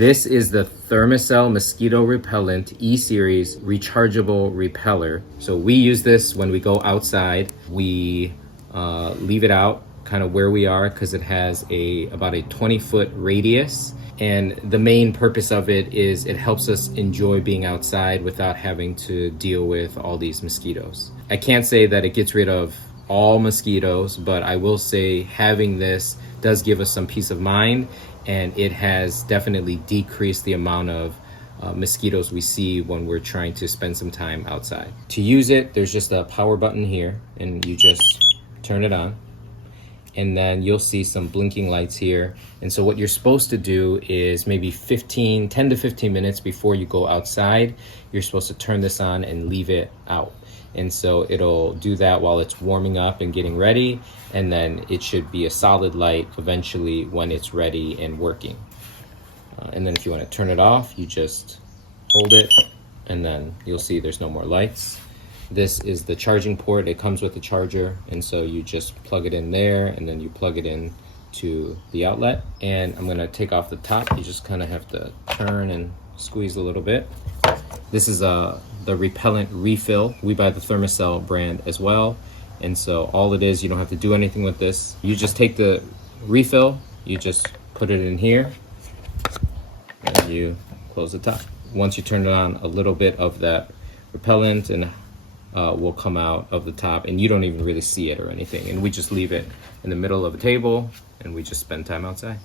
This is the Thermacell Mosquito Repellent E-Series Rechargeable Repeller. So we use this when we go outside. We leave it out kind of where we are because it has about a 20-foot radius. And the main purpose of it is it helps us enjoy being outside without having to deal with all these mosquitoes. I can't say that it gets rid of all mosquitoes, but I will say having this does give us some peace of mind, and it has definitely decreased the amount of mosquitoes we see when we're trying to spend some time outside. To use it, there's just a power button here, and you just turn it on, and then you'll see some blinking lights here. And so what you're supposed to do is maybe 10 to 15 minutes before you go outside, you're supposed to turn this on and leave it out. And so it'll do that while it's warming up and getting ready, and then it should be a solid light eventually when it's ready and working. And then if you want to turn it off, you just hold it, and then you'll see there's no more lights. This is the charging port. It comes with a charger, and so you just plug it in there, and then you plug it in to the outlet. And I'm gonna take off the top. You just kind of have to turn and squeeze a little bit. This is the repellent refill. We buy the Thermacell brand as well. And so all it is, you don't have to do anything with this. You just take the refill, you just put it in here, and you close the top. Once you turn it on, a little bit of that repellent and will come out of the top, and you don't even really see it or anything. And we just leave it in the middle of a table, and we just spend time outside.